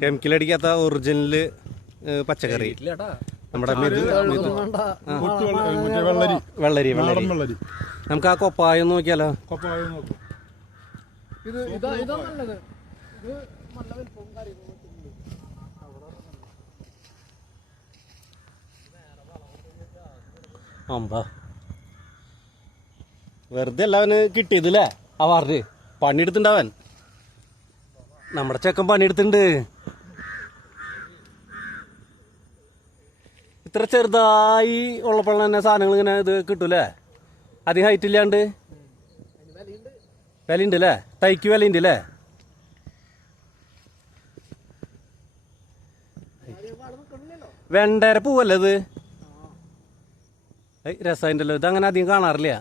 Chemical അടിക്കാത്ത original പച്ചക്കറി നമ്മുടെ വെള്ളരി വെള്ളരി. നമുക്ക് ആ കൊപ്പായ നോക്കിയാലോ? അമ്പാ വെറുതെ അല്ല അവന് കിട്ടിയതല്ലേ അവാർഡ്. പണിയെടുത്തിണ്ടവൻ. നമ്മുടെ ചെക്കൻ പണിയെടുത്തിണ്ട്. ഇത്ര ചെറുതായി ഉള്ളപ്പോൾ തന്നെ സാധനങ്ങൾ ഇങ്ങനെ ഇത് കിട്ടൂലേ? അധികം ഹൈറ്റ് ഇല്ലാണ്ട് വിലയുണ്ട് അല്ലേ? തൈക്ക് വിലയുണ്ട് അല്ലേ? വെണ്ടര പൂവല്ലേ ഇത്? രസമുണ്ടല്ലോ. ഇതങ്ങനെ അധികം കാണാറില്ല.